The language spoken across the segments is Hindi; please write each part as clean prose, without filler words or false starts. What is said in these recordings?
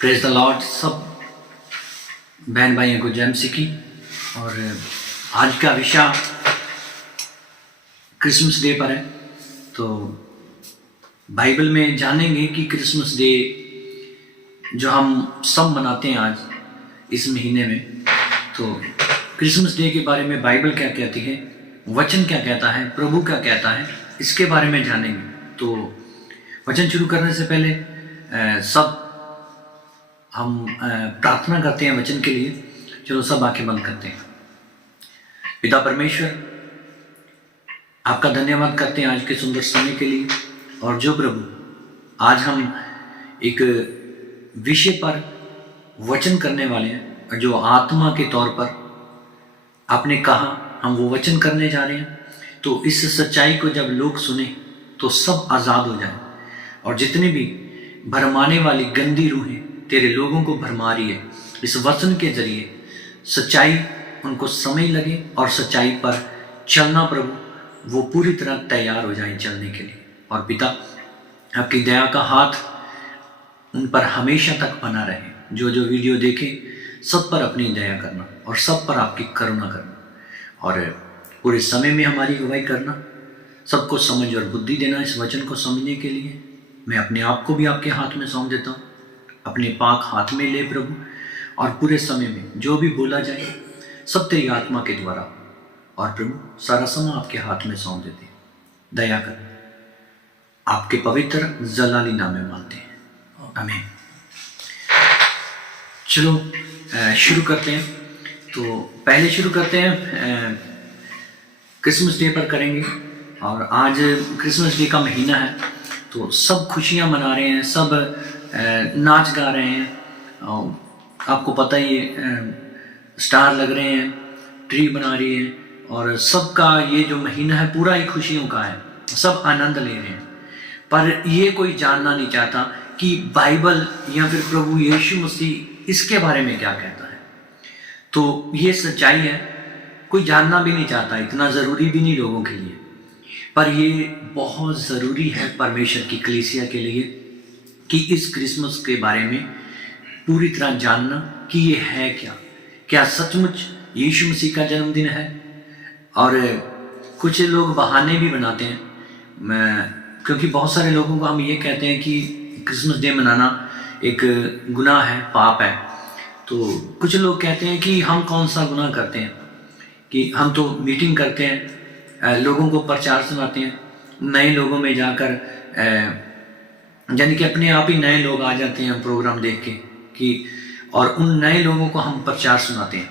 Praise the Lord. सब बहन भाइयों को जय मसीह की। और आज का विषय क्रिसमस डे पर है। तो बाइबल में जानेंगे कि क्रिसमस डे जो हम सब मनाते हैं आज इस महीने में, तो क्रिसमस डे के बारे में बाइबल क्या कहती है, वचन क्या कहता है, प्रभु क्या कहता है, इसके बारे में जानेंगे। तो वचन शुरू करने से पहले सब हम प्रार्थना करते हैं वचन के लिए। चलो सब आंखें बंद करते हैं। पिता परमेश्वर, आपका धन्यवाद करते हैं आज के सुंदर समय के लिए। और जो प्रभु आज हम एक विषय पर वचन करने वाले हैं, जो आत्मा के तौर पर आपने कहा हम वो वचन करने जा रहे हैं। तो इस सच्चाई को जब लोग सुने तो सब आज़ाद हो जाए। और जितने भी भरमाने वाली गंदी रूहें तेरे लोगों को भरमा रही है, इस वचन के जरिए सच्चाई उनको समझ लगे और सच्चाई पर चलना प्रभु वो पूरी तरह तैयार हो जाए चलने के लिए। और पिता, आपकी दया का हाथ उन पर हमेशा तक बना रहे। जो जो वीडियो देखे सब पर अपनी दया करना और सब पर आपकी करुणा करना, और पूरे समय में हमारी अगुवाई करना, सबको समझ और बुद्धि देना इस वचन को समझने के लिए। मैं अपने आप को भी आपके हाथ में सौंप देता हूँ। अपने पाक हाथ में ले प्रभु, और पूरे समय में जो भी बोला जाए सब तेरी आत्मा के द्वारा। और प्रभु सारा समय आपके हाथ में सौंप देते हैं। दया कर, आपके पवित्र जलाली नाम में मांगते हैं, आमीन। चलो शुरू करते हैं। तो पहले शुरू करते हैं क्रिसमस डे पर करेंगे। और आज क्रिसमस डे का महीना है, तो सब खुशियां मना रहे हैं, सब नाच गा रहे हैं। आपको पता ही स्टार लग रहे हैं, ट्री बना रही है, और सबका ये जो महीना है पूरा ही खुशियों का है। सब आनंद ले रहे हैं। पर ये कोई जानना नहीं चाहता कि बाइबल या फिर प्रभु यीशु मसीह इसके बारे में क्या कहता है। तो ये सच्चाई है, कोई जानना भी नहीं चाहता, इतना ज़रूरी भी नहीं लोगों के लिए। पर ये बहुत ज़रूरी है परमेश्वर की कलीसिया के लिए कि इस क्रिसमस के बारे में पूरी तरह जानना कि ये है क्या सचमुच यीशु मसीह का जन्मदिन है। और कुछ लोग बहाने भी बनाते हैं, क्योंकि बहुत सारे लोगों को हम ये कहते हैं कि क्रिसमस डे मनाना एक गुनाह है, पाप है। तो कुछ लोग कहते हैं कि हम कौन सा गुनाह करते हैं, कि हम तो मीटिंग करते हैं, लोगों को प्रचार सुनाते हैं, नए लोगों में जाकर यानी कि अपने आप ही नए लोग आ जाते हैं प्रोग्राम देख के कि, और उन नए लोगों को हम प्रचार सुनाते हैं।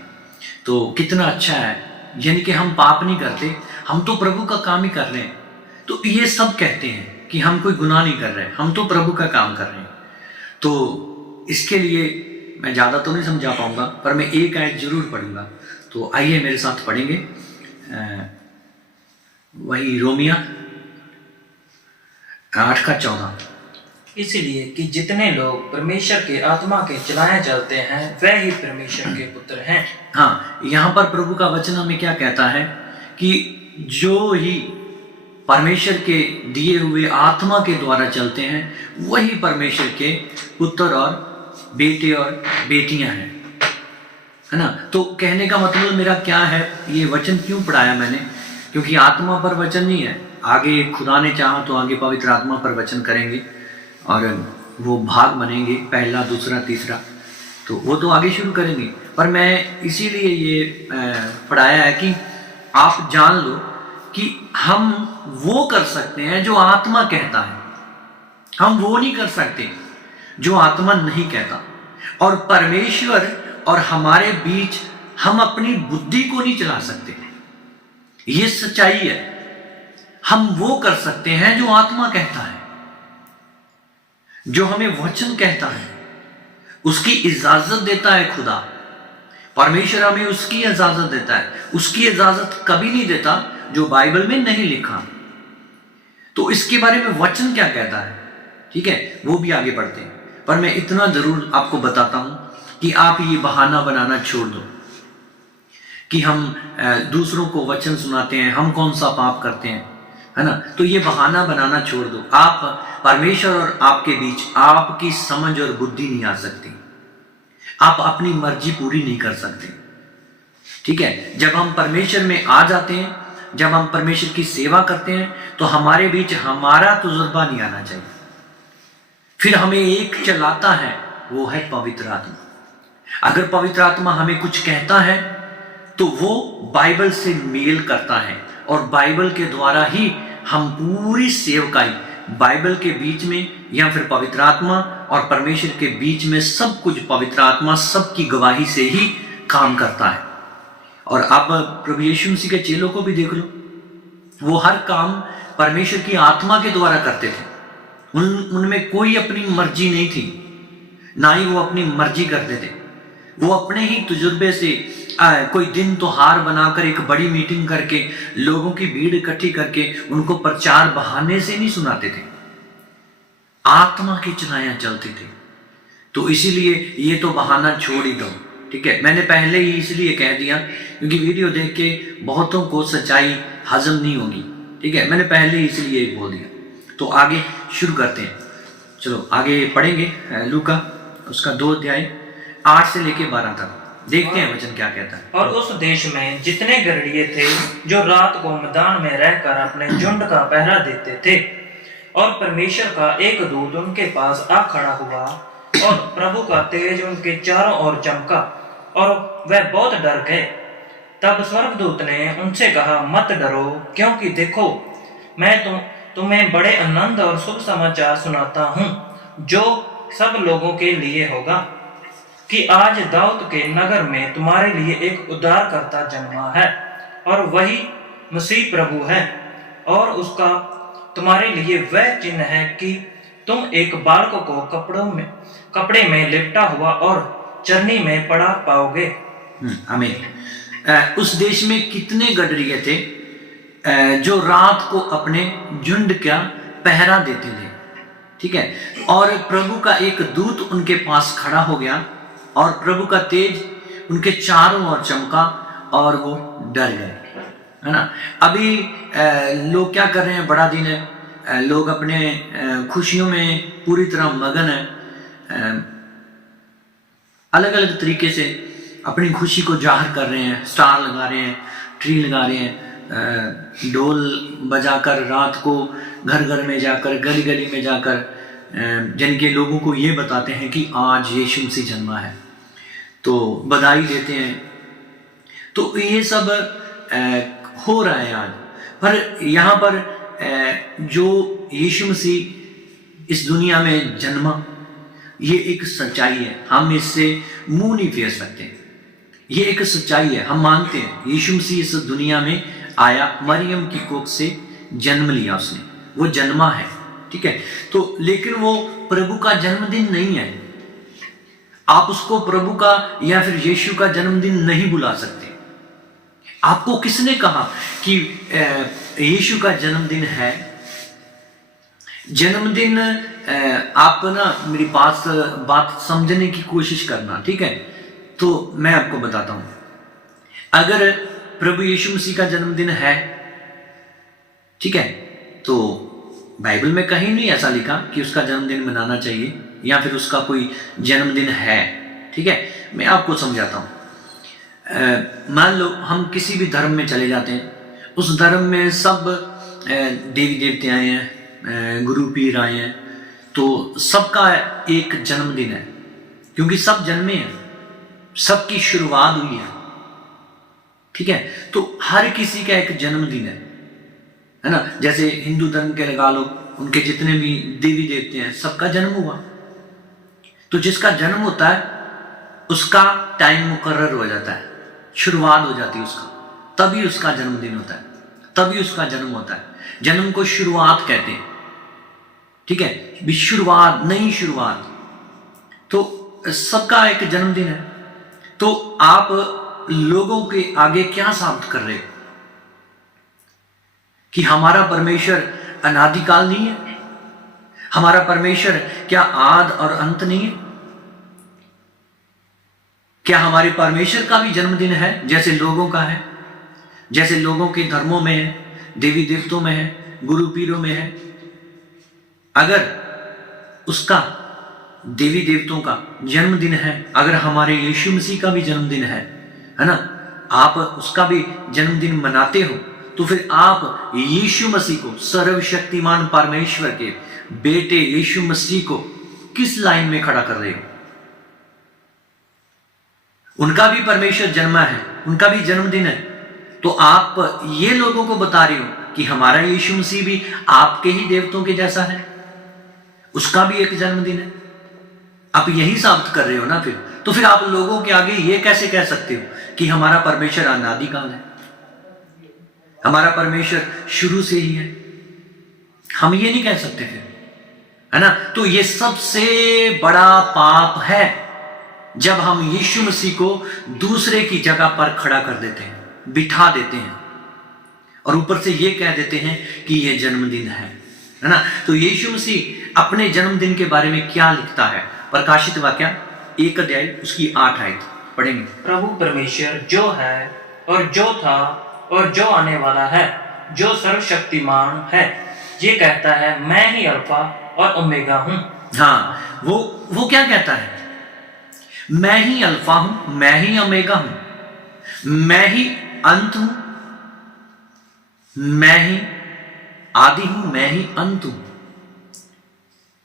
तो कितना अच्छा है, यानी कि हम पाप नहीं करते, हम तो प्रभु का काम ही कर रहे हैं। तो ये सब कहते हैं कि हम कोई गुनाह नहीं कर रहे हैं, हम तो प्रभु का काम कर रहे हैं। तो इसके लिए मैं ज़्यादा तो नहीं समझा पाऊंगा, पर मैं एक आयत जरूर पढ़ूंगा। तो आइए मेरे साथ पढ़ेंगे वही रोमिया 8:14। इसलिए कि जितने लोग परमेश्वर के आत्मा के चलाए चलते हैं वह ही परमेश्वर के पुत्र हैं। हाँ, यहाँ पर प्रभु का वचन हमें क्या कहता है कि जो ही परमेश्वर के दिए हुए आत्मा के द्वारा चलते हैं वही परमेश्वर के पुत्र और बेटे और बेटियां हैं, है ना। तो कहने का मतलब मेरा क्या है, ये वचन क्यों पढ़ाया मैंने, क्योंकि आत्मा पर वचन नहीं है। आगे खुदा ने चाहा तो आगे पवित्र आत्मा पर वचन करेंगे और वो भाग बनेंगे, पहला, दूसरा, तीसरा, तो वो तो आगे शुरू करेंगे। पर मैं इसीलिए ये पढ़ाया है कि आप जान लो कि हम वो कर सकते हैं जो आत्मा कहता है, हम वो नहीं कर सकते जो आत्मा नहीं कहता। और परमेश्वर और हमारे बीच हम अपनी बुद्धि को नहीं चला सकते, ये सच्चाई है। हम वो कर सकते हैं जो आत्मा कहता है, जो हमें वचन कहता है, उसकी इजाजत देता है खुदा। परमेश्वर हमें उसकी इजाजत देता है, उसकी इजाजत कभी नहीं देता जो बाइबल में नहीं लिखा। तो इसके बारे में वचन क्या कहता है, ठीक है, वो भी आगे बढ़ते हैं। पर मैं इतना जरूर आपको बताता हूं कि आप ये बहाना बनाना छोड़ दो कि हम दूसरों को वचन सुनाते हैं, हम कौन सा पाप करते हैं, है ना। तो ये बहाना बनाना छोड़ दो। आप परमेश्वर और आपके बीच आपकी समझ और बुद्धि नहीं आ सकती। आप अपनी मर्जी पूरी नहीं कर सकते। ठीक है, जब हम परमेश्वर में आ जाते हैं, जब हम परमेश्वर की सेवा करते हैं, तो हमारे बीच हमारा तजुर्बा नहीं आना चाहिए। फिर हमें एक चलाता है, वो है पवित्र आत्मा। अगर पवित्र आत्मा हमें कुछ कहता है तो वो बाइबल से मेल करता है, और बाइबल के द्वारा ही हम पूरी सेवकाई, बाइबल के बीच में या फिर पवित्र आत्मा और परमेश्वर के बीच में सब कुछ पवित्र आत्मा सबकी गवाही से ही काम करता है। और आप प्रभु यीशु मसीह के चेलों को भी देख लो, वो हर काम परमेश्वर की आत्मा के द्वारा करते थे। उनमें कोई अपनी मर्जी नहीं थी, ना ही वो अपनी मर्जी करते थे। वो अपने ही तजुर्बे से कोई दिन त्योहार बनाकर एक बड़ी मीटिंग करके लोगों की भीड़ इकट्ठी करके उनको प्रचार बहाने से नहीं सुनाते थे, आत्मा की चलाया चलते थे। तो इसीलिए ये तो बहाना छोड़ ही दो। ठीक है, मैंने पहले ही इसलिए कह दिया क्योंकि वीडियो देख के बहुतों को सच्चाई हजम नहीं होगी। ठीक है, मैंने पहले ही इसलिए बोल दिया। तो आगे शुरू करते हैं, चलो आगे पढ़ेंगे लूका उसका 2 अध्याय 8 से लेके 12 तक। देखते हैं वचन क्या कहता है। और उस देश में जितने गड़रिये थे जो रात को मैदान में रहकर अपने झुंड का पहरा देते थे, और परमेश्वर का एक दूत उनके पास आ खड़ा हुआ, और प्रभु का तेज उनके चारों ओर चमका, और वह बहुत डर गए। तब स्वर्गदूत ने उनसे कहा, मत डरो, क्योंकि देखो मैं तुम्हें बड़े आनंद और शुभ समाचार सुनाता हूँ, जो सब लोगों के लिए होगा, कि आज दाऊद के नगर में तुम्हारे लिए एक उद्धारकर्ता जन्मा है, और वही मसीह प्रभु है। और उसका तुम्हारे लिए वह चिन्ह है कि तुम एक बालक को कपड़े में लिपटा हुआ और चरनी में पड़ा पाओगे। आमीन। उस देश में कितने गडरिये थे जो रात को अपने झुंड का पहरा देते थे। ठीक है, और प्रभु का एक दूत उनके पास खड़ा हो गया, और प्रभु का तेज उनके चारों ओर चमका, और वो डर गए, है ना। अभी लोग क्या कर रहे हैं, बड़ा दिन है, लोग अपने खुशियों में पूरी तरह मगन है, अलग अलग तरीके से अपनी खुशी को जाहिर कर रहे हैं। स्टार लगा रहे हैं, ट्री लगा रहे हैं, ढोल बजाकर रात को घर घर में जाकर, गली गली में जाकर जिनके लोगों को ये बताते हैं कि आज यीशु मसीह जन्मा है, तो बधाई देते हैं। तो ये सब हो रहा है आज। पर यहाँ पर जो यीशु मसीह इस दुनिया में जन्मा, ये एक सच्चाई है, हम इससे मुंह नहीं फेर सकते। ये एक सच्चाई है, हम मानते हैं यीशु मसीह इस दुनिया में आया, मरियम की कोख से जन्म लिया उसने, वो जन्मा है। ठीक है, तो लेकिन वो प्रभु का जन्मदिन नहीं है। आप उसको प्रभु का या फिर यीशु का जन्मदिन नहीं बुला सकते। आपको किसने कहा कि यीशु का जन्मदिन है? जन्मदिन आप ना मेरी बात समझने की कोशिश करना, ठीक है। तो मैं आपको बताता हूं, अगर प्रभु यीशु मसीह का जन्मदिन है, ठीक है, तो बाइबल में कहीं नहीं ऐसा लिखा कि उसका जन्मदिन मनाना चाहिए या फिर उसका कोई जन्मदिन है। ठीक है, मैं आपको समझाता हूं। मान लो हम किसी भी धर्म में चले जाते हैं, उस धर्म में सब देवी देवते आए हैं, गुरु पीर आए हैं, तो सबका एक जन्मदिन है, क्योंकि सब जन्मे हैं, सबकी शुरुआत हुई है। ठीक है, तो हर किसी का एक जन्मदिन है ना। जैसे हिंदू धर्म के लगा लो, उनके जितने भी देवी देवते हैं, सबका जन्म हुआ। तो जिसका जन्म होता है उसका टाइम मुकर्रर हो जाता है, शुरुआत हो जाती है उसका, तभी उसका जन्मदिन होता है, तभी उसका जन्म होता है। जन्म को शुरुआत कहते हैं। ठीक है, भी शुरुआत, नई शुरुआत। तो सबका एक जन्मदिन है। तो आप लोगों के आगे क्या साबित कर रहे हो कि हमारा परमेश्वर अनादिकाल नहीं है? हमारा परमेश्वर क्या आद और अंत नहीं है? क्या हमारे परमेश्वर का भी जन्मदिन है जैसे लोगों का है, जैसे लोगों के धर्मों में है, देवी देवतों में है, गुरु पीरों में है? अगर उसका देवी देवताओं का जन्मदिन है, अगर हमारे यीशु मसीह का भी जन्मदिन है ना, आप उसका भी जन्मदिन मनाते हो, तो फिर आप यीशु मसीह को, सर्वशक्तिमान परमेश्वर के बेटे यीशु मसीह को किस लाइन में खड़ा कर रहे हो? उनका भी परमेश्वर जन्मा है, उनका भी जन्मदिन है, तो आप ये लोगों को बता रहे हो कि हमारा यीशु मसीह भी आपके ही देवताओं के जैसा है, उसका भी एक जन्मदिन है। आप यही साबित कर रहे हो ना। फिर तो फिर आप लोगों के आगे ये कैसे कह सकते हो कि हमारा परमेश्वर अनादिकाल है, हमारा परमेश्वर शुरू से ही है? हम ये नहीं कह सकते फिर, है ना। तो ये सबसे बड़ा पाप है जब हम यीशु मसीह को दूसरे की जगह पर खड़ा कर देते हैं, बिठा देते हैं, और ऊपर से ये कह देते हैं कि ये जन्मदिन है ना। तो यीशु मसीह अपने जन्मदिन के बारे में क्या लिखता है? प्रकाशित वाक्य 1 अध्याय उसकी 8 आयत पढ़ेंगे। प्रभु परमेश्वर जो है और जो था और जो आने वाला है, जो सर्वशक्तिमान है, ये कहता है, मैं ही अल्फा और ओमेगा हूं। हाँ, वो क्या कहता है? मैं ही अल्फा हूं, मैं ही ओमेगा हूं, मैं ही अंत हूं, मैं ही आदि हूं, मैं ही अंत हूं।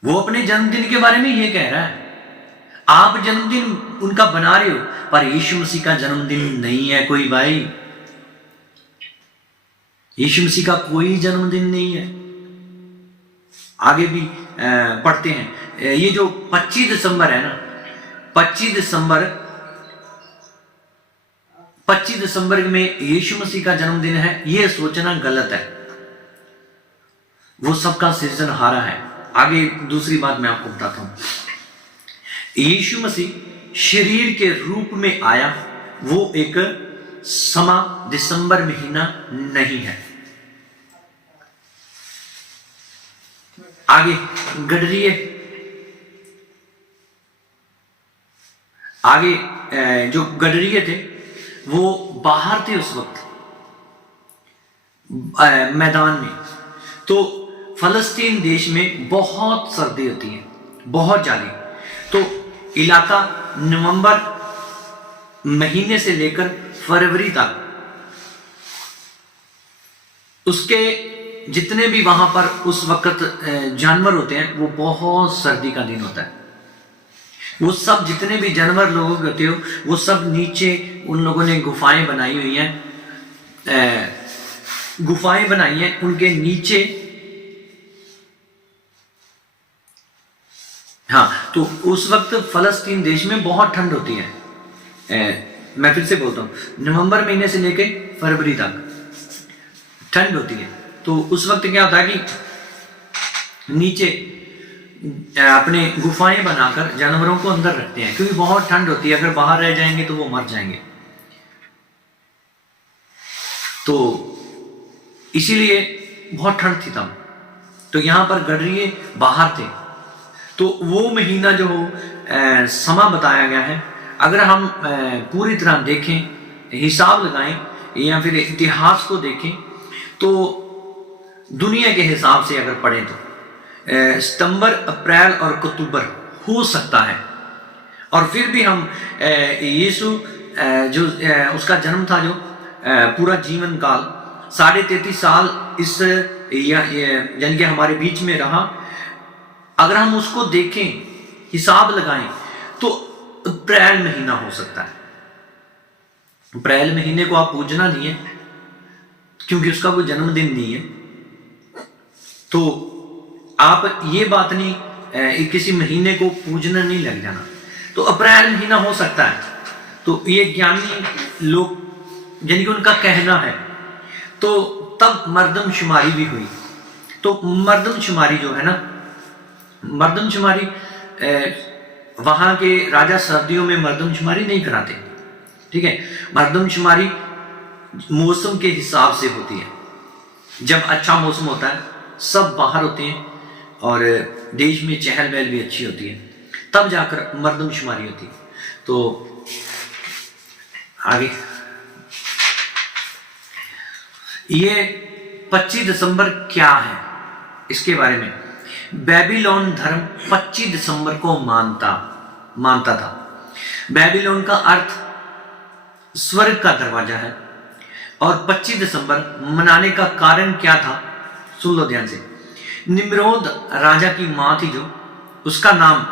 वो अपने जन्मदिन के बारे में ये कह रहा है। आप जन्मदिन उनका बना रहे हो, पर यीशु मसीह का जन्मदिन नहीं है कोई भाई। यीशु मसीह का कोई जन्मदिन नहीं है। आगे भी पढ़ते हैं। ये जो 25 दिसंबर है ना, 25 दिसंबर में यीशु मसीह का जन्मदिन है, ये सोचना गलत है। वो सबका सृजनहारा है। आगे दूसरी बात मैं आपको बताता हूं। यीशु मसीह शरीर के रूप में आया, वो एक समा दिसंबर महीना नहीं है। आगे गडरिये, आगे जो गडरिये थे वो बाहर थे उस वक्त मैदान में। तो फलस्तीन देश में बहुत सर्दी होती है, बहुत ज्यादा। तो इलाका नवंबर महीने से लेकर फरवरी तक, उसके जितने भी वहां पर उस वक्त जानवर होते हैं, वो बहुत सर्दी का दिन होता है। वो सब जितने भी जानवर लोग होते हो, वो सब नीचे उन लोगों ने गुफाएं बनाई हुई हैं, गुफाएं बनाई हैं उनके नीचे। हाँ, तो उस वक्त फलस्तीन देश में बहुत ठंड होती है। मैं फिर से बोलता हूँ, नवंबर महीने से लेके फरवरी तक ठंड होती है। तो उस वक्त क्या होता है कि नीचे अपने गुफाएं बनाकर जानवरों को अंदर रखते हैं, क्योंकि बहुत ठंड होती है। अगर बाहर रह जाएंगे तो वो मर जाएंगे। तो इसीलिए बहुत ठंड थी तब। तो यहां पर गडरिये बाहर थे। तो वो महीना जो समा बताया गया है, अगर हम पूरी तरह देखें, हिसाब लगाएं या फिर इतिहास को देखें, तो दुनिया के हिसाब से अगर पढ़ें तो सितंबर, अप्रैल और अक्टूबर हो सकता है। और फिर भी हम यीशु जो उसका जन्म था, जो पूरा जीवन काल 33.5 साल इस यानी कि हमारे बीच में रहा, अगर हम उसको देखें, हिसाब लगाएं, तो अप्रैल महीना हो सकता है। अप्रैल महीने को आप पूजना नहीं है, क्योंकि उसका कोई जन्मदिन नहीं है। तो आप ये बात नहीं, किसी महीने को पूजना नहीं लग जाना। तो अप्रैल महीना हो सकता है। तो ये ज्ञानी लोग, यानी कि उनका कहना है। तो तब मर्दमशुमारी भी हुई। तो मर्दमशुमारी जो है ना, मर्दमशुमारी वहां के राजा सर्दियों में मर्दमशुमारी नहीं कराते, ठीक है। मर्दमशुमारी मौसम के हिसाब से होती है। जब अच्छा मौसम होता है, सब बाहर होते हैं और देश में चहल पहल भी अच्छी होती है, तब जाकर मर्दमशुमारी होती है। तो आगे ये 25 दिसंबर क्या है, इसके बारे में बेबीलोन धर्म 25 दिसंबर को मानता था। बेबीलोन का अर्थ स्वर्ग का दरवाजा है। और 25 दिसंबर मनाने का कारण क्या था, सुन लो ध्यान से। निम्रोद राजा की मां थी, जो उसका नाम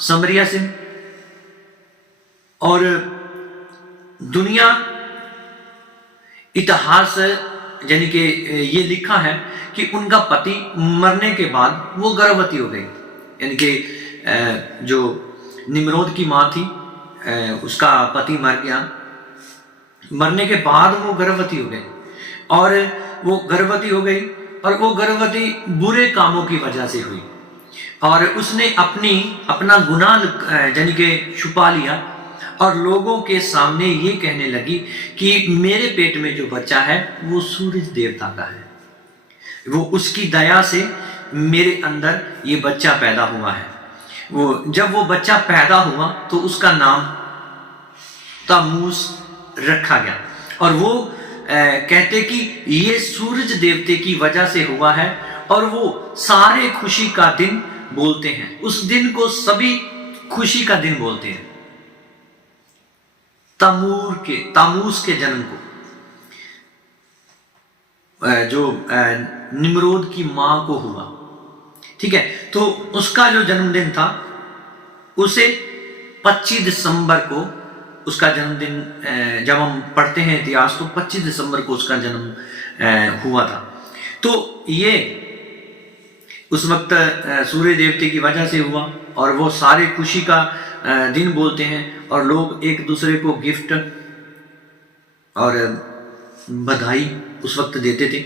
समरिया सिंह, और दुनिया इतिहास यानी कि ये लिखा है कि उनका पति मरने के बाद वो गर्भवती हो गई। यानी कि जो निम्रोद की मां थी, उसका पति मर गया, मरने के बाद वो गर्भवती हो गई, और वो गर्भवती हो गई और वो गर्भवती बुरे कामों की वजह से हुई, और उसने अपना गुनाह यानी कि छुपा लिया, और लोगों के सामने ये कहने लगी कि मेरे पेट में जो बच्चा है वो सूरज देवता का है, वो उसकी दया से मेरे अंदर ये बच्चा पैदा हुआ है। जब वो बच्चा पैदा हुआ तो उसका नाम तामूस रखा गया, और वो कहते कि ये सूरज देवते की वजह से हुआ है, और वो सारे खुशी का दिन बोलते हैं। उस दिन को सभी खुशी का दिन बोलते हैं। तामूस के जन्म को, जो निम्रोद की मां को हुआ, ठीक है, तो उसका जो जन्मदिन था उसे 25 दिसंबर को उसका जन्मदिन, जब हम पढ़ते हैं इतिहास तो 25 दिसंबर को उसका जन्म हुआ था। तो ये उस वक्त सूर्य देवते की वजह से हुआ, और वो सारे खुशी का दिन बोलते हैं, और लोग एक दूसरे को गिफ्ट और बधाई उस वक्त देते थे।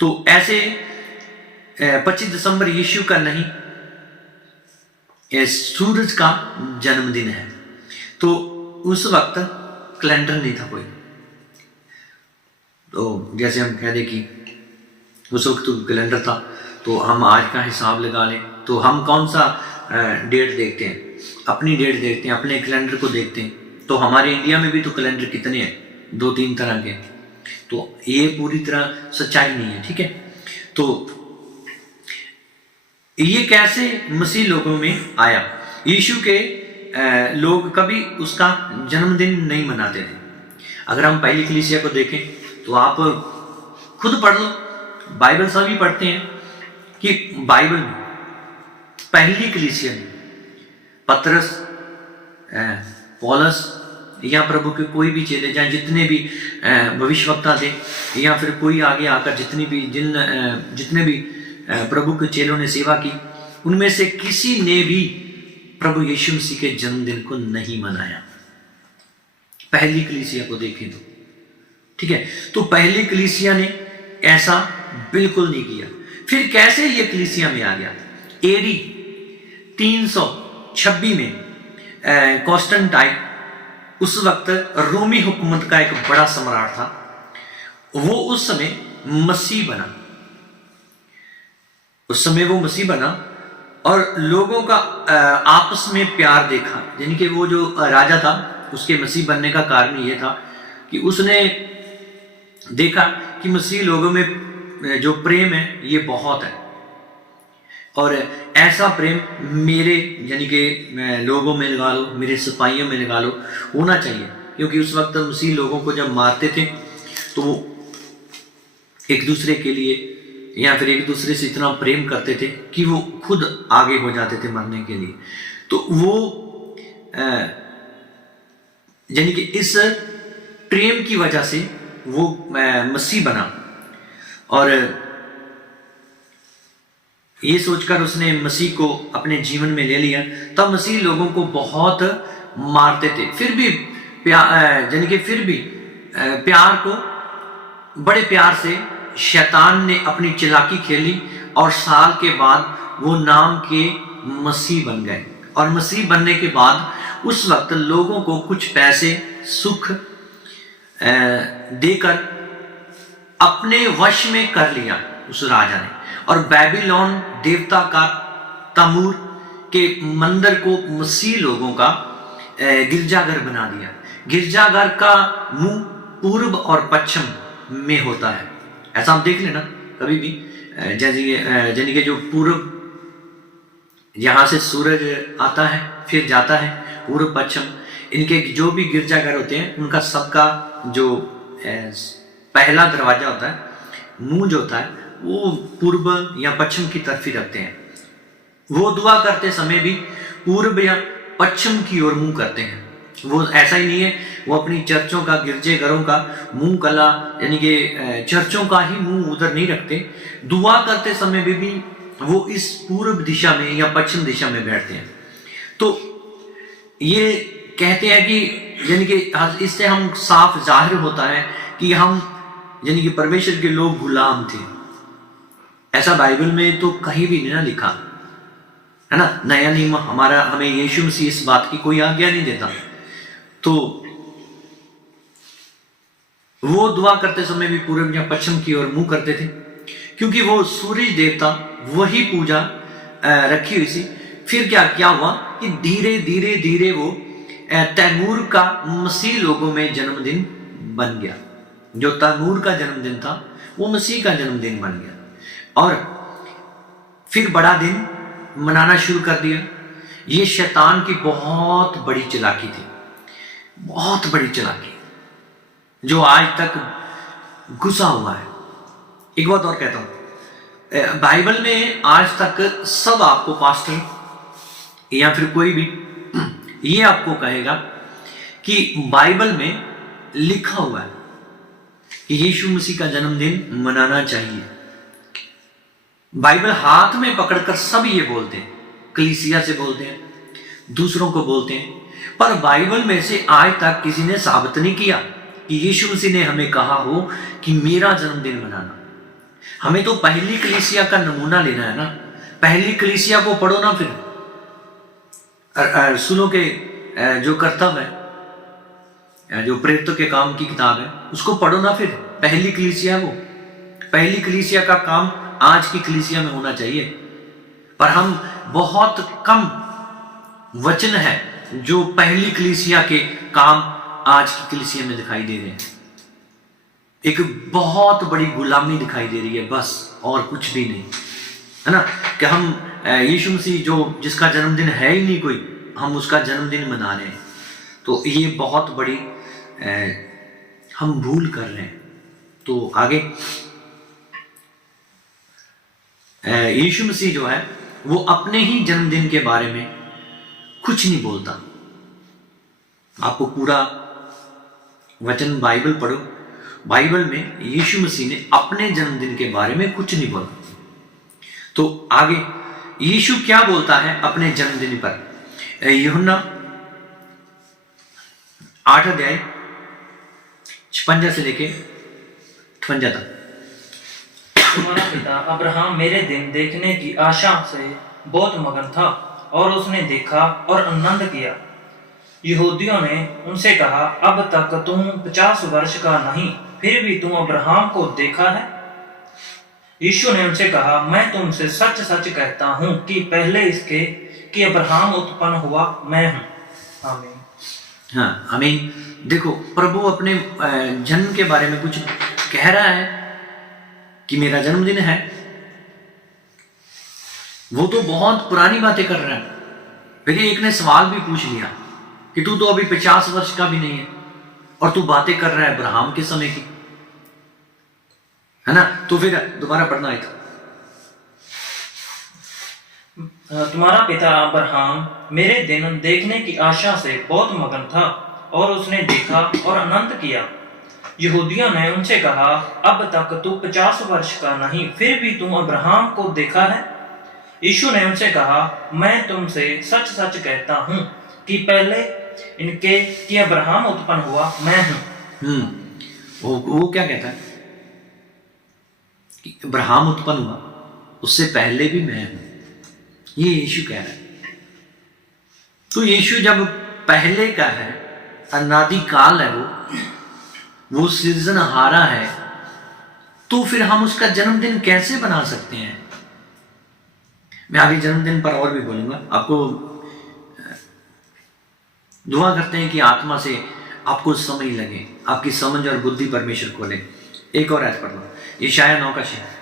तो ऐसे 25 दिसंबर यीशु का नहीं, सूरज का जन्मदिन है। तो उस वक्त कैलेंडर नहीं था कोई, तो जैसे हम कह दें कि उस वक्त तो कैलेंडर था, तो हम आज का हिसाब लगा लें, तो हम कौन सा डेट देखते हैं, अपनी डेट देखते हैं, अपने कैलेंडर को देखते हैं। तो हमारे इंडिया में भी तो कैलेंडर कितने हैं, 2-3 तरह के, तो ये पूरी तरह सच्चाई नहीं है, ठीक है। तो ये कैसे मसीह लोगों में आया। यीशु के लोग कभी उसका जन्मदिन नहीं मनाते थे। अगर हम पहली कलीसिया को देखें तो आप खुद पढ़ लो, बाइबल सभी पढ़ते हैं कि बाइबल में पहली कलीसिया में पतरस, पौलुस या प्रभु के कोई भी चेले, या जितने भी भविष्यवक्ता थे, या फिर कोई आगे आकर जितने भी प्रभु के चेलों ने सेवा की, उनमें से किसी ने भी प्रभु यीशु मसीह के जन्मदिन को नहीं मनाया। पहली कलीसिया को देखें तो, ठीक है। तो पहली कलीसिया ने ऐसा बिल्कुल नहीं किया। फिर कैसे ये कलीसिया में आ गया? एडी 326 में कॉन्स्टेंटाइन, उस वक्त रोमी हुकूमत का एक बड़ा सम्राट था, वो उस समय मसीह बना। उस समय वो मसीह बना और लोगों का आपस में प्यार देखा, यानी कि वो जो राजा था उसके मसीह बनने का कारण ये था कि उसने देखा कि मसीह लोगों में जो प्रेम है ये बहुत है, और ऐसा प्रेम मेरे यानी कि लोगों में लगा लो, मेरे सिपाहियों में लगा लो, होना चाहिए। क्योंकि उस वक्त मसीह लोगों को जब मारते थे तो वो एक दूसरे के लिए या फिर एक दूसरे से इतना प्रेम करते थे कि वो खुद आगे हो जाते थे मरने के लिए। तो वो यानी कि इस प्रेम की वजह से वो मसीह बना, और ये सोचकर उसने मसीह को अपने जीवन में ले लिया। तब मसीह लोगों को बहुत मारते थे, फिर भी यानी कि फिर भी प्यार को बड़े प्यार से शैतान ने अपनी चालाकी खेली, और साल के बाद वो नाम के मसीह बन गए। और मसीह बनने के बाद उस वक्त लोगों को कुछ पैसे सुख देकर अपने वश में कर लिया उस राजा ने, और बेबीलोन देवता का तमूर के मंदिर को मसीह लोगों का गिरजाघर बना दिया। गिरजाघर का मुंह पूर्व और पश्चिम में होता है, ऐसा आप देख लेना कभी भी, जैसे कि जो पूर्व यहाँ से सूरज आता है फिर जाता है पूर्व पश्चिम। इनके जो भी गिरजाघर होते हैं उनका सबका जो पहला दरवाजा होता है, मुंह जो होता है वो पूर्व या पश्चिम की तरफ ही रखते हैं। वो दुआ करते समय भी पूर्व या पश्चिम की ओर मुंह करते हैं। वो ऐसा ही नहीं है वो अपनी चर्चों का, गिरजेघरों का मुंह कला यानी कि चर्चों का ही मुंह उधर नहीं रखते। दुआ करते समय भी वो इस पूर्व दिशा में या पश्चिम दिशा में बैठते हैं। तो ये कहते हैं कि यानी कि इससे हम साफ जाहिर होता है कि हम यानी कि परमेश्वर के लोग गुलाम थे। ऐसा बाइबल में तो कहीं भी नहीं ना लिखा है ना। नया नियम हमें यीशु मसीह इस बात की कोई आज्ञा नहीं देता। तो वो दुआ करते समय भी पूर्व या पश्चिम की ओर मुंह करते थे, क्योंकि वो सूरज देवता वही पूजा रखी हुई थी। फिर क्या हुआ कि धीरे धीरे धीरे वो तैमूर का मसीह लोगों में जन्मदिन बन गया। जो तैमूर का जन्मदिन था वो मसीह का जन्मदिन बन गया और फिर बड़ा दिन मनाना शुरू कर दिया। ये शैतान की बहुत बड़ी चालाकी थी, बहुत बड़ी चालाकी जो आज तक घुसा हुआ है। एक बात और कहता हूं, बाइबल में आज तक सब आपको पास्टर या फिर कोई भी ये आपको कहेगा कि बाइबल में लिखा हुआ है कि यीशु मसीह का जन्मदिन मनाना चाहिए। बाइबल हाथ में पकड़कर सब ये बोलते हैं, कलीसिया से बोलते हैं, दूसरों को बोलते हैं, पर बाइबल में से आज तक किसी ने साबित नहीं किया कि यीशु मसीह ने हमें कहा हो कि मेरा जन्मदिन मनाना। हमें तो पहली कलीसिया का नमूना लेना है ना। पहली कलीसिया को पढ़ो ना, फिर रसूलों के जो कर्तव्य है, जो प्रेरितों के काम की किताब है, उसको पढ़ो ना। फिर पहली कलीसिया वो पहली कलीसिया का काम आज की कलीसिया में होना चाहिए, पर हम बहुत कम वचन है जो पहली कलीसिया के काम आज की कलीसिया में दिखाई दे रहे हैं। एक बहुत बड़ी गुलामी दिखाई दे रही है, बस और कुछ भी नहीं, है ना। कि हम यीशु मसीह जिसका जन्मदिन है ही नहीं कोई, हम उसका जन्मदिन मना रहे हैं। तो ये बहुत बड़ी हम भूल कर रहे हैं। तो आगे यीशु मसीह जो है वो अपने ही जन्मदिन के बारे में कुछ नहीं बोलता। आपको पूरा वचन बाइबल पढ़ो, बाइबल में यीशु मसीह ने अपने जन्मदिन के बारे में कुछ नहीं बोला। तो आगे यीशु क्या बोलता है अपने जन्मदिन पर? यूहन्ना 8 अध्याय 56 से लेके 58 तक। तुम्हारा पिता अब्राहम मेरे दिन देखने की आशा से बहुत मगन था और उसने देखा और आनंद किया। यहूदियों ने उनसे कहा, अब तक तुम 50 वर्ष का नहीं, फिर भी तुम अब्राहम को देखा है। यीशु ने उनसे कहा, मैं तुमसे सच सच कहता हूं कि पहले इसके कि अब्राहम उत्पन्न हुआ मैं हूं। आमीन। हाँ, आमीन। देखो, प्रभु अपने जन्म के बारे में कुछ कह रहा है कि मेरा जन्मदिन है। वो तो बहुत पुरानी बातें कर रहा है। फिर एक ने सवाल भी पूछ लिया कि तू तो अभी 50 वर्ष का भी नहीं है और तू बातें कर रहा है अब्राहम के समय की, है ना। तो फिर दोबारा पढ़ना है। तुम्हारा पिता अब्राहम मेरे दिन देखने की आशा से बहुत मगन था और उसने देखा और आनंद किया। यहूदियों ने उनसे कहा, अब तक तू 50 वर्ष का नहीं, फिर भी तुम अब्राहम को देखा है। यीशु ने उनसे कहा, मैं तुमसे सच सच कहता हूं कि पहले इनके कि अब्राहम उत्पन्न हुआ मैं हूं। वो क्या कहता है कि अब्राहम उत्पन्न हुआ, उससे पहले भी मैं हूं। ये यीशु कह रहा है। तो यीशु जब पहले का है, अनादि काल है, वो सृजनहारा है, तो फिर हम उसका जन्मदिन कैसे बना सकते हैं? मैं आगे जन्मदिन पर और भी बोलूंगा। आपको दुआ करते हैं कि आत्मा से आपको समझ लगे, आपकी समझ और बुद्धि परमेश्वर खोले। एक और आयत पढ़ लो, यशायाह 9 का शेर।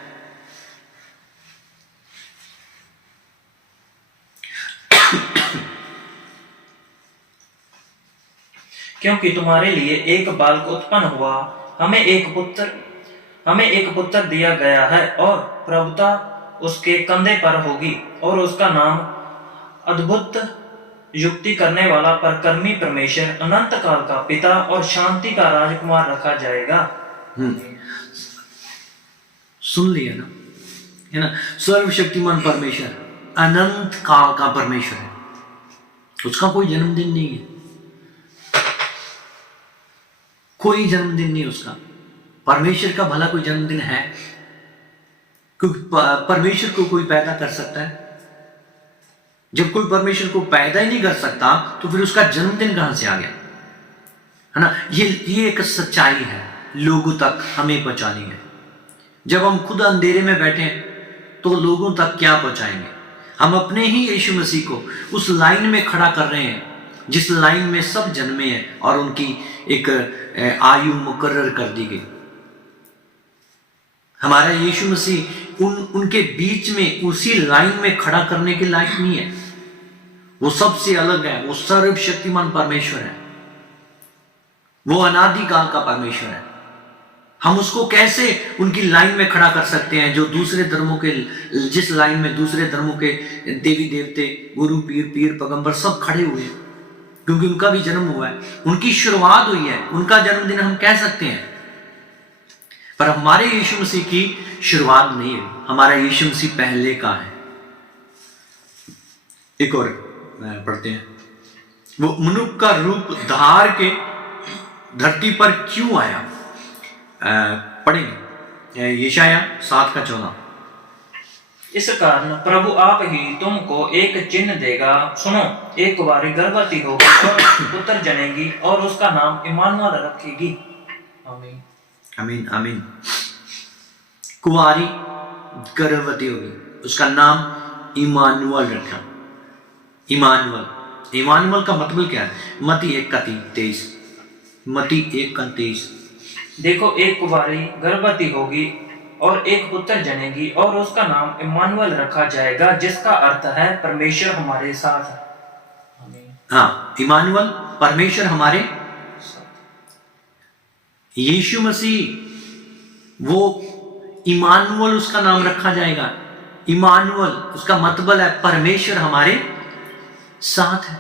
क्योंकि तुम्हारे लिए एक बालक उत्पन्न हुआ, हमें एक पुत्र दिया गया है, और प्रभुता उसके कंधे पर होगी, और उसका नाम अद्भुत, युक्ति करने वाला, परकर्मी परमेश्वर, अनंत काल का पिता और शांति का राजकुमार रखा जाएगा। सुन लिया ना, है ना। सर्वशक्तिमान परमेश्वर अनंत काल का परमेश्वर है, उसका कोई जन्मदिन नहीं है, कोई जन्मदिन नहीं उसका। परमेश्वर का भला कोई जन्मदिन है? क्योंकि परमेश्वर को कोई पैदा कर सकता है? जब कोई परमेश्वर को पैदा ही नहीं कर सकता तो फिर उसका जन्मदिन कहां से आ गया, है ना। ये एक सच्चाई है, लोगों तक हमें पहुंचानी है। जब हम खुद अंधेरे में बैठे तो लोगों तक क्या पहुंचाएंगे? हम अपने ही यीशु मसीह को उस लाइन में खड़ा कर रहे हैं जिस लाइन में सब जन्मे हैं और उनकी एक आयु मुकर्रर कर दी गई। हमारा यीशु मसीह उनके बीच में उसी लाइन में खड़ा करने के लायक नहीं है। वो सबसे अलग है, वो सर्वशक्तिमान परमेश्वर है, वो अनादि काल का परमेश्वर है। हम उसको कैसे उनकी लाइन में खड़ा कर सकते हैं जो दूसरे धर्मों के, जिस लाइन में दूसरे धर्मों के देवी देवते, गुरु, पीर पैगंबर सब खड़े हुए हैं, क्योंकि उनका भी जन्म हुआ है, उनकी शुरुआत हुई है, उनका जन्मदिन हम कह सकते हैं। पर हमारे यीशु मसीह की शुरुआत नहीं हुई, हमारा यीशु मसीह पहले का है। एक और पढ़ते हैं, वो मनुष्य का रूप धार के धरती पर क्यों आया। पढ़ेंगे यशाया 7:14। इस कारण प्रभु आप ही तुमको एक चिन्ह देगा, सुनो, एक कुंवारी गर्भवती होगी और पुत्र जनेगी और उसका नाम इम्मानुएल रखेगी। आमीन आमीन आमीन। कुंवारी गर्भवती होगी, उसका नाम इम्मानुएल रखा। इम्मानुएल का मतलब क्या है? मत्ती 1:23। मत्ती 1:23। देखो, एक कुंवारी गर्भवती होगी और एक पुत्र जनेगी और उसका नाम इम्मानुएल रखा जाएगा, जिसका अर्थ है परमेश्वर हमारे साथ है। आमीन। हाँ, इम्मानुएल, परमेश्वर हमारे साथ। यीशु मसीह वो इम्मानुएल, उसका नाम रखा जाएगा। इम्मानुएल उसका मतलब है परमेश्वर हमारे साथ है,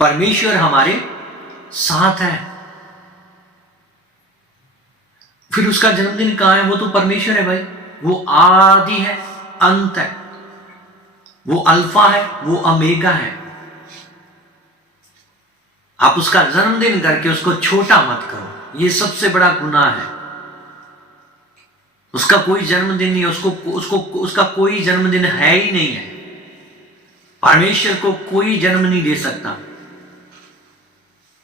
परमेश्वर हमारे साथ है। फिर उसका जन्मदिन कहां है? वो तो परमेश्वर है भाई, वो आदि है, अंत है, वो अल्फा है, वो ओमेगा है। आप उसका जन्मदिन करके उसको छोटा मत करो, ये सबसे बड़ा गुनाह है। उसका कोई जन्मदिन नहीं है, उसका कोई जन्मदिन है ही नहीं है। परमेश्वर को कोई जन्म नहीं दे सकता,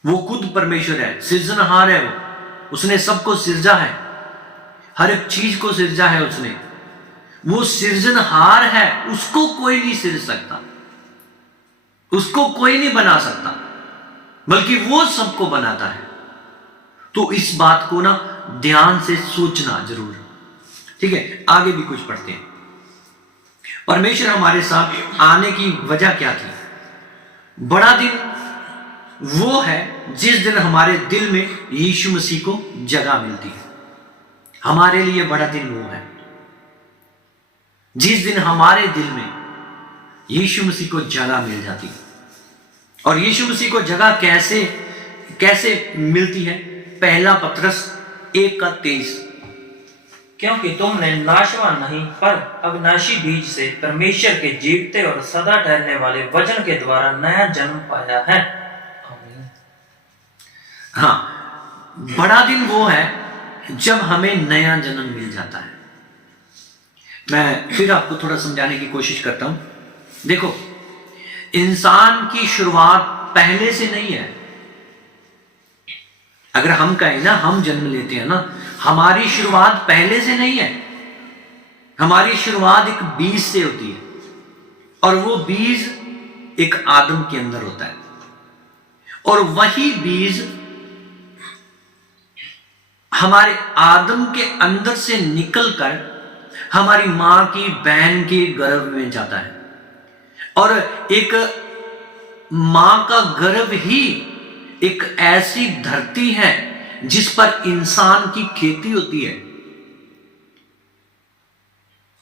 वो खुद परमेश्वर है, सृजनहार है। उसने सबको सिरजा है, हर एक चीज को सिरजा है उसने। वो सृजनहार है, उसको कोई नहीं सिर सकता, उसको कोई नहीं बना सकता, बल्कि वो सबको बनाता है। तो इस बात को ना ध्यान से सोचना जरूर, ठीक है। आगे भी कुछ पढ़ते हैं। परमेश्वर हमारे साथ आने की वजह क्या थी? बड़ा दिन वो है जिस दिन हमारे दिल में यीशु मसीह को जगह मिलती है। हमारे लिए बड़ा दिन वो है जिस दिन हमारे दिल में यीशु मसीह को जगह मिल जाती है। और यीशु मसीह को जगह कैसे मिलती है? पहला पत्रस 1:23। क्योंकि तुमने नाशवान नहीं पर अविनाशी बीज से परमेश्वर के जीवते और सदा ठहरने वाले वचन के द्वारा नया जन्म पाया है। आमीन। हाँ, बड़ा दिन वो है जब हमें नया जन्म मिल जाता है। मैं फिर आपको थोड़ा समझाने की कोशिश करता हूं। देखो, इंसान की शुरुआत पहले से नहीं है। अगर हम कहें ना, हम जन्म लेते हैं ना, हमारी शुरुआत पहले से नहीं है। हमारी शुरुआत एक बीज से होती है, और वो बीज एक आदम के अंदर होता है, और वही बीज हमारे आदम के अंदर से निकलकर हमारी मां की बहन के गर्भ में जाता है। और एक मां का गर्भ ही एक ऐसी धरती है जिस पर इंसान की खेती होती है,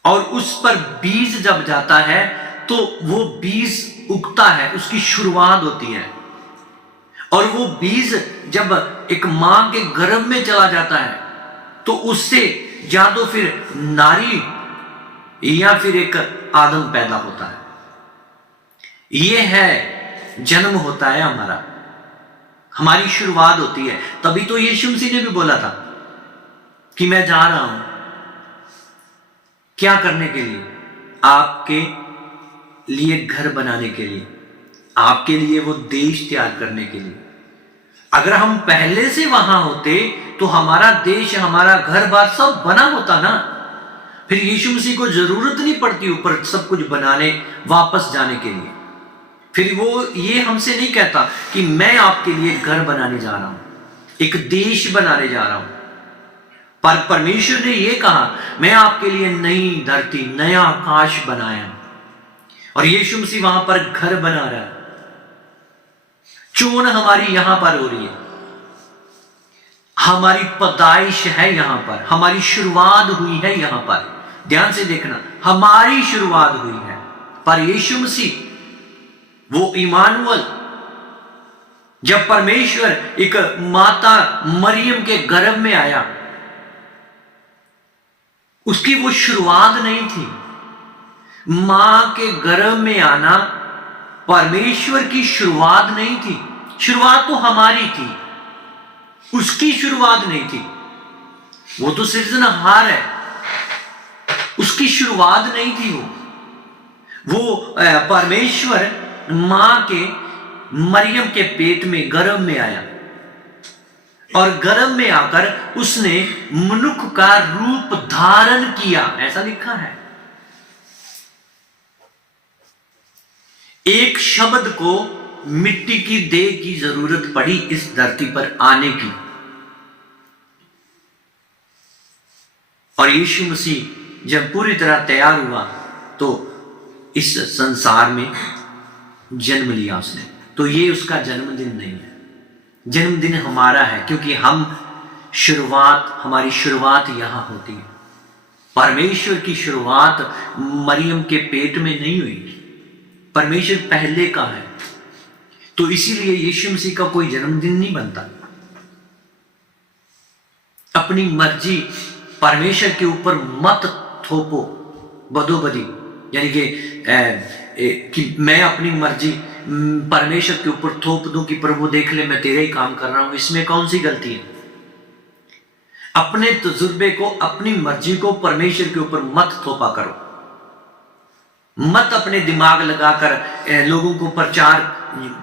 और उस पर बीज जब जाता है तो वो बीज उगता है, उसकी शुरुआत होती है। और वो बीज जब एक मां के गर्भ में चला जाता है तो उससे या तो फिर नारी या फिर एक आदम पैदा होता है। ये है जन्म होता है हमारा, हमारी शुरुआत होती है। तभी तो यीशु मसीह ने भी बोला था कि मैं जा रहा हूं क्या करने के लिए, आपके लिए घर बनाने के लिए, आपके लिए वो देश तैयार करने के लिए। अगर हम पहले से वहां होते तो हमारा देश, हमारा घर बार सब बना होता ना, फिर यीशु मसीह को जरूरत नहीं पड़ती ऊपर सब कुछ बनाने, वापस जाने के लिए। फिर वो ये हमसे नहीं कहता कि मैं आपके लिए घर बनाने जा रहा हूं, एक देश बनाने जा रहा हूं, पर परमेश्वर ने यह कहा मैं आपके लिए नई धरती, नया आकाश बनाया। और यीशु मसीह वहां पर घर बना रहा है। चोन हमारी यहां पर हो रही है, हमारी पैदाइश है यहां पर, हमारी शुरुआत हुई है यहां पर। ध्यान से देखना, हमारी शुरुआत हुई है। पर यीशु मसीह वो इमानुअल, जब परमेश्वर एक माता मरियम के गर्भ में आया, उसकी वो शुरुआत नहीं थी। मां के गर्भ में आना परमेश्वर की शुरुआत नहीं थी, शुरुआत तो हमारी थी, उसकी शुरुआत नहीं थी। वो तो सृजनहार है, उसकी शुरुआत नहीं थी। वो परमेश्वर मां के मरियम के पेट में, गर्भ में आया, और गर्भ में आकर उसने मनुष्य का रूप धारण किया, ऐसा लिखा है। एक शब्द को मिट्टी की देह की जरूरत पड़ी इस धरती पर आने की, और यीशु मसीह जब पूरी तरह तैयार हुआ तो इस संसार में जन्म लिया उसने। तो ये उसका जन्मदिन नहीं है, जन्मदिन हमारा है, क्योंकि हम शुरुआत, हमारी शुरुआत यहां होती है। परमेश्वर की शुरुआत मरियम के पेट में नहीं हुई, परमेश्वर पहले का है। तो इसीलिए यीशु मसीह का कोई जन्मदिन नहीं बनता। अपनी मर्जी परमेश्वर के ऊपर मत थोपो बदोबदी, यानी कि मैं अपनी मर्जी परमेश्वर के ऊपर थोप दूं कि प्रभु देख ले मैं तेरे ही काम कर रहा हूं, इसमें कौन सी गलती है। अपने तजुर्बे को, अपनी मर्जी को परमेश्वर के ऊपर मत थोपा करो। मत अपने दिमाग लगाकर लोगों को प्रचार,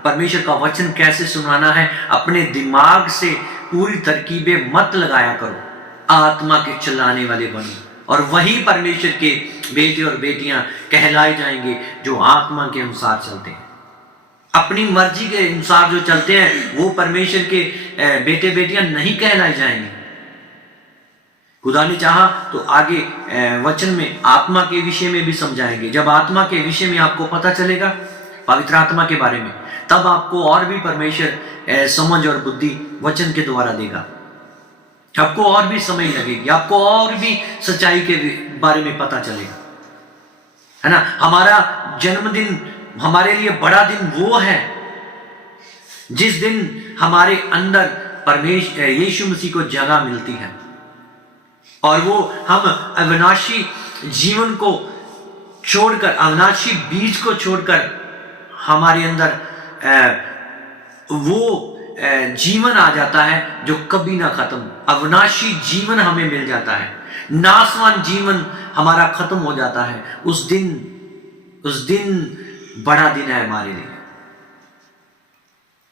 परमेश्वर का वचन कैसे सुनाना है, अपने दिमाग से पूरी तरकीबें मत लगाया करो। आत्मा के चलाने वाले बनो, और वही परमेश्वर के बेटे और बेटियां कहलाए जाएंगे जो आत्मा के अनुसार चलते हैं। अपनी मर्जी के अनुसार जो चलते हैं वो परमेश्वर के बेटे बेटियां नहीं कहलाए जाएंगे। खुदा ने चाहा तो आगे वचन में आत्मा के विषय में भी समझाएंगे। जब आत्मा के विषय में आपको पता चलेगा, पवित्र आत्मा के बारे में, तब आपको और भी परमेश्वर समझ और बुद्धि वचन के द्वारा देगा। आपको और भी समय लगेगी, आपको और भी सच्चाई के बारे में पता चलेगा, है ना। हमारा जन्मदिन, हमारे लिए बड़ा दिन वो है जिस दिन हमारे अंदर परमेश्वर यीशु मसीह को जगह मिलती है, और वो हम अविनाशी जीवन को छोड़कर, अविनाशी बीज को छोड़कर हमारे अंदर वो जीवन आ जाता है जो कभी ना खत्म, अविनाशी जीवन हमें मिल जाता है। नाशवान जीवन हमारा खत्म हो जाता है। उस दिन बड़ा दिन है हमारे लिए।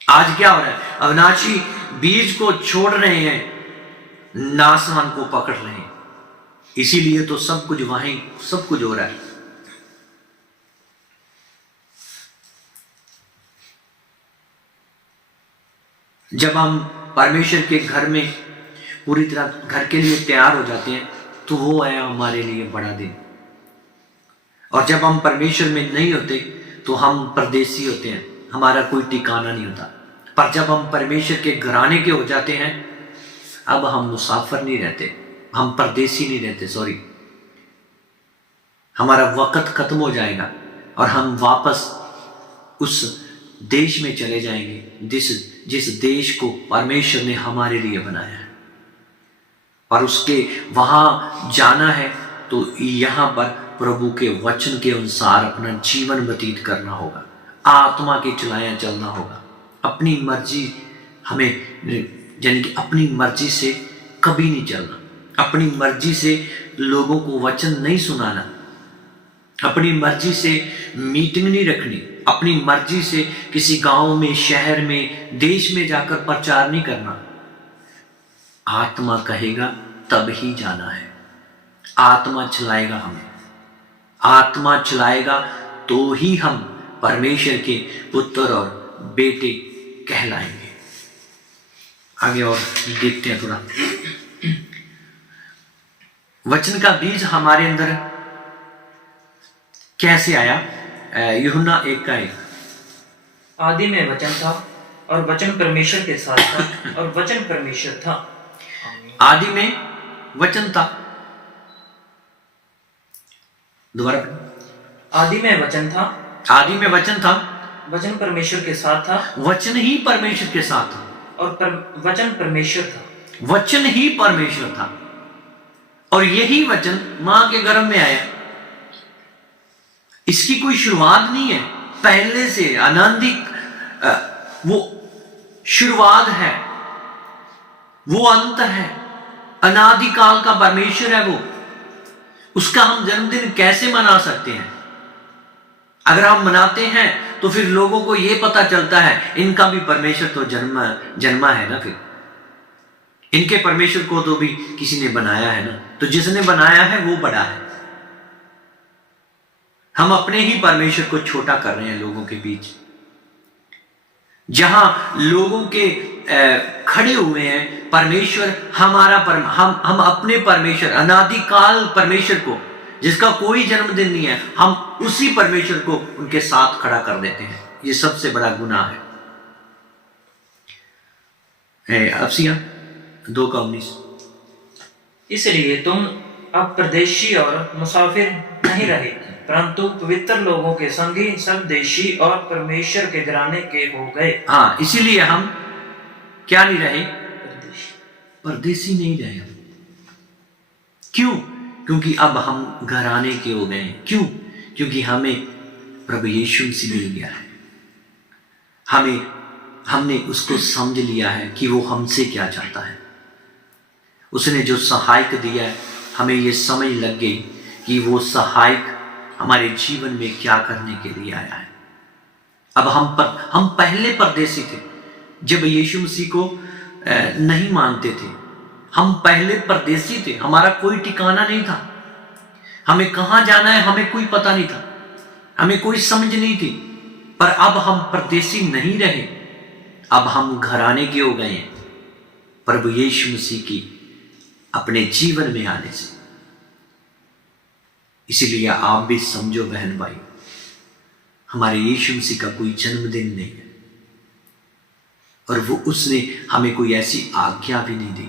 आज क्या हो रहा है? अविनाशी बीज को छोड़ रहे हैं, नाशवान को पकड़ रहे हैं। इसीलिए तो सब कुछ वहीं, सब कुछ हो रहा है। जब हम परमेश्वर के घर में पूरी तरह घर के लिए तैयार हो जाते हैं तो वो है हमारे लिए बड़ा दिन। और जब हम परमेश्वर में नहीं होते तो हम परदेसी होते हैं, हमारा कोई ठिकाना नहीं होता। पर जब हम परमेश्वर के घराने के हो जाते हैं, अब हम मुसाफिर नहीं रहते, हम परदेसी नहीं रहते, सॉरी, हमारा वक्त खत्म हो जाएगा और हम वापस उस देश में चले जाएंगे जिस देश को परमेश्वर ने हमारे लिए बनाया है। और उसके वहां जाना है तो यहाँ पर प्रभु के वचन के अनुसार अपना जीवन व्यतीत करना होगा, आत्मा के चलाया चलना होगा। अपनी मर्जी हमें, यानी कि अपनी मर्जी से कभी नहीं चलना, अपनी मर्जी से लोगों को वचन नहीं सुनाना, अपनी मर्जी से मीटिंग नहीं रखनी, अपनी मर्जी से किसी गांव में, शहर में, देश में जाकर प्रचार नहीं करना। आत्मा कहेगा तब ही जाना है, आत्मा चलाएगा हमें, आत्मा चलाएगा तो ही हम परमेश्वर के पुत्र और बेटे कहलाएंगे। आगे और देखते हैं थोड़ा। वचन का बीज हमारे अंदर कैसे आया? यूहन्ना 1:1, आदि में वचन था और वचन परमेश्वर के साथ था और वचन परमेश्वर था। आदि में वचन था, दोबारा। आदि में वचन था, आदि में वचन था, वचन परमेश्वर के साथ था वचन ही परमेश्वर के साथ था और वचन परमेश्वर था, वचन ही परमेश्वर था और यही वचन मां के गर्भ में आया। इसकी कोई शुरुआत नहीं है, पहले से अनादिक वो शुरुआत है, वो अंत है, अनादिकाल का परमेश्वर है वो। उसका हम जन्मदिन कैसे मना सकते हैं? अगर हम मनाते हैं तो फिर लोगों को यह पता चलता है इनका भी परमेश्वर तो जन्मा है ना, फिर इनके परमेश्वर को तो भी किसी ने बनाया है ना, तो जिसने बनाया है वो बड़ा है। हम अपने ही परमेश्वर को छोटा कर रहे हैं लोगों के बीच। जहां लोगों के खड़े हुए हैं परमेश्वर, हमारा हम अपने परमेश्वर, अनादिकाल परमेश्वर को, जिसका कोई जन्मदिन नहीं है, हम उसी परमेश्वर को उनके साथ खड़ा कर देते हैं। ये सबसे बड़ा गुनाह है। अफसियां 2:19, इसलिए तुम अब परदेशी और मुसाफिर नहीं रहे, परंतु पवित्र लोगों के संगी, संदेशी और परमेश्वर के घराने के हो गए। हाँ, इसीलिए हम क्या नहीं रहे? परदेसी नहीं रहे। क्यों? क्योंकि अब हम घराने के हो गए। क्यों? क्योंकि हमें प्रभु यीशु से मिल गया है। हमने उसको समझ लिया है कि वो हमसे क्या चाहता है। उसने जो सहायक दिया है, हमें ये समझ लग गई कि वो सहायक हमारे जीवन में क्या करने के लिए आया है। अब हम पहले परदेसी थे, जब यीशु मसीह को नहीं मानते थे। हम पहले परदेसी थे, हमारा कोई ठिकाना नहीं था, हमें कहाँ जाना है हमें कोई पता नहीं था, हमें कोई समझ नहीं थी। पर अब हम परदेसी नहीं रहे, अब हम घराने के हो गए हैं प्रभु यीशु मसीह की अपने जीवन में आने से। इसीलिए आप भी समझो बहन भाई, हमारे यीशु मसीह का कोई जन्मदिन नहीं है और वो उसने हमें कोई ऐसी आज्ञा भी नहीं दी,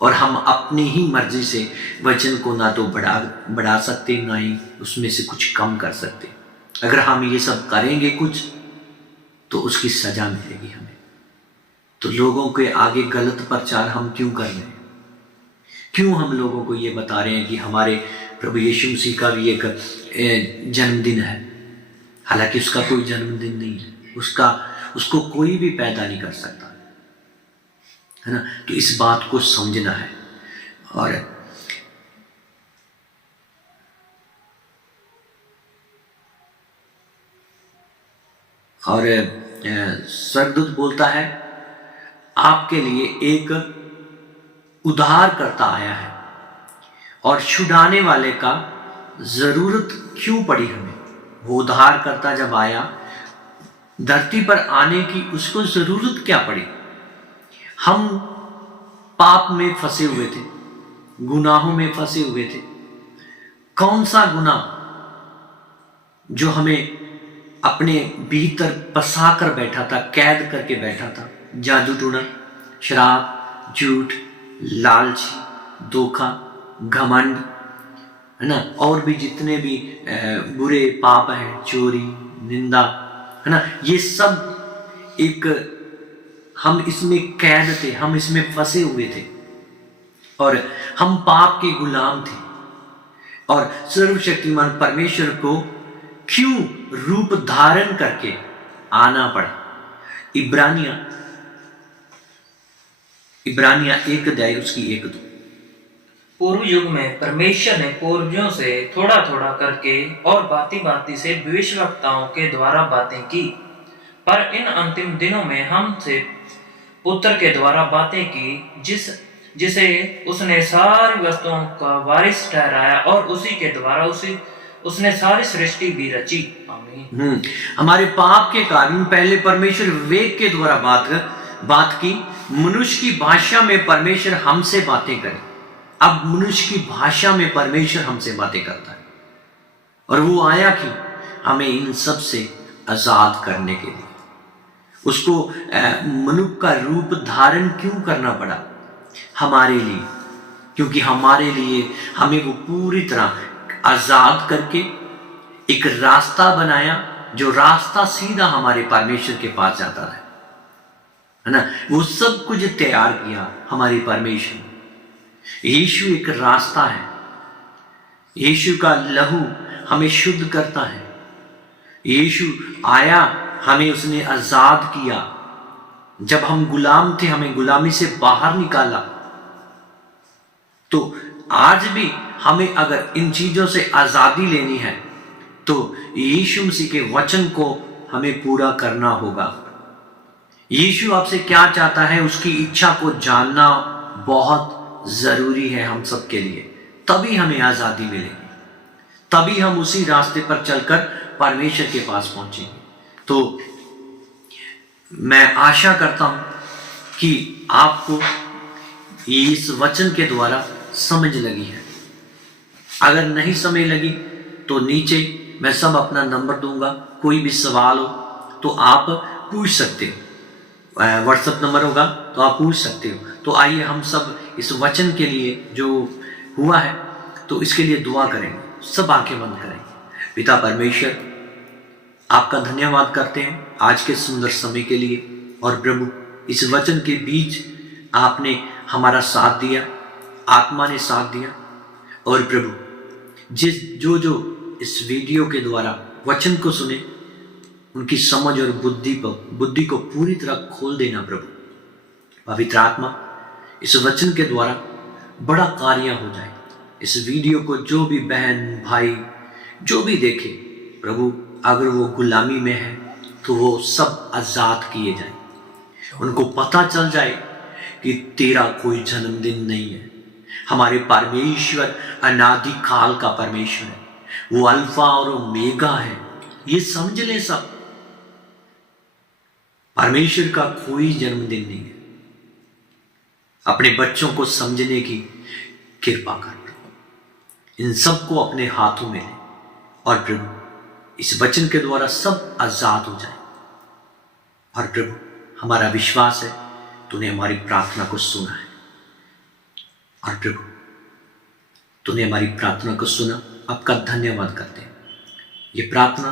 और हम अपनी ही मर्जी से वचन को ना तो बढ़ा सकते, ना ही उसमें से कुछ कम कर सकते। अगर हम ये सब करेंगे कुछ तो उसकी सजा मिलेगी हमें। तो लोगों के आगे गलत प्रचार हम क्यों कर रहे हैं? क्यों हम लोगों को ये बता रहे हैं कि हमारे प्रभु यीशु मसीह का भी एक जन्मदिन है, हालांकि उसका कोई जन्मदिन नहीं है, उसको कोई भी पैदा नहीं कर सकता, है ना। तो इस बात को समझना है। और स्वर्गदूत बोलता है आपके लिए एक उद्धारकर्ता आया है और छुड़ाने वाले का जरूरत क्यों पड़ी हमें। वो उद्धारकर्ता जब आया धरती पर आने की, उसको जरूरत क्या पड़ी? हम पाप में फंसे हुए थे, गुनाहों में फंसे हुए थे। कौन सा गुनाह जो हमें अपने भीतर बसा कर बैठा था, कैद करके बैठा था। जादू टूना, शराब, झूठ, लालच, धोखा, घमंड, है ना, और भी जितने भी बुरे पाप हैं, चोरी, निंदा, है ना, ये सब एक हम इसमें कैद थे, हम इसमें फंसे हुए थे और हम पाप के गुलाम थे। और सर्वशक्तिमान परमेश्वर को क्यों रूप धारण करके आना पड़ा? इब्रानिया 1 उसकी 1-2। पूर्व युग में परमेश्वर ने पूर्वजों से थोड़ा थोड़ा करके और बाती बाती से भविष्यवक्ताओं के द्वारा बातें की, पर इन अंतिम दिनों में हमसे पुत्र के द्वारा बातें की, जिसे उसने सारी वस्तुओं का वारिस ठहराया और उसी के द्वारा उसने सारी सृष्टि भी रची। आमीन। हमारे पाप के कारण पहले परमेश्वर विवेक के द्वारा बात की, मनुष्य की भाषा में परमेश्वर हमसे बातें करे। अब मनुष्य की भाषा में परमेश्वर हमसे बातें करता है और वो आया कि हमें इन सब से आजाद करने के लिए। उसको मनुष्य का रूप धारण क्यों करना पड़ा? हमारे लिए, क्योंकि हमारे लिए हमें वो पूरी तरह आजाद करके एक रास्ता बनाया, जो रास्ता सीधा हमारे परमेश्वर के पास जाता है ना। वो सब कुछ तैयार किया हमारे परमेश्वर। यीशु एक रास्ता है। यीशु का लहू हमें शुद्ध करता है। यीशु आया, हमें उसने आजाद किया। जब हम गुलाम थे, हमें गुलामी से बाहर निकाला। तो आज भी हमें अगर इन चीजों से आजादी लेनी है तो यीशु मसीह के वचन को हमें पूरा करना होगा। यीशु आपसे क्या चाहता है, उसकी इच्छा को जानना बहुत जरूरी है हम सब के लिए। तभी हमें आजादी मिलेगी, तभी हम उसी रास्ते पर चलकर परमेश्वर के पास पहुंचेंगे। तो मैं आशा करता हूं कि आपको इस वचन के द्वारा समझ लगी है। अगर नहीं समझ लगी तो नीचे मैं सब अपना नंबर दूंगा, कोई भी सवाल हो तो आप पूछ सकते हो। व्हाट्सएप नंबर होगा तो आप पूछ सकते हो। तो आइए हम सब इस वचन के लिए जो हुआ है तो इसके लिए दुआ करेंगे। सब आंखें बंद करेंगे। पिता परमेश्वर, आपका धन्यवाद करते हैं आज के सुंदर समय के लिए। और प्रभु, इस वचन के बीच आपने हमारा साथ दिया, आत्मा ने साथ दिया। और प्रभु, जो इस वीडियो के द्वारा वचन को सुने, उनकी समझ और बुद्धि को पूरी तरह खोल देना प्रभु। पवित्र आत्मा, इस वचन के द्वारा बड़ा कार्य हो जाए। इस वीडियो को जो भी बहन भाई जो भी देखे प्रभु, अगर वो गुलामी में है तो वो सब आजाद किए जाए। उनको पता चल जाए कि तेरा कोई जन्मदिन नहीं है। हमारे परमेश्वर अनादि काल का परमेश्वर है, वो अल्फा और ओमेगा है। ये समझ ले सब, परमेश्वर का कोई जन्मदिन नहीं है। अपने बच्चों को समझने की कृपा कर प्रभु। इन सबको अपने हाथों में ले और प्रभु, इस वचन के द्वारा सब आजाद हो जाए। और प्रभु, हमारा विश्वास है तूने हमारी प्रार्थना को सुना है। और प्रभु, तूने हमारी प्रार्थना को सुना, आपका धन्यवाद करते हैं। ये प्रार्थना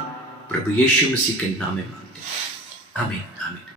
प्रभु यीशु मसीह के नाम में मांगते हैं। आमीन, आमीन।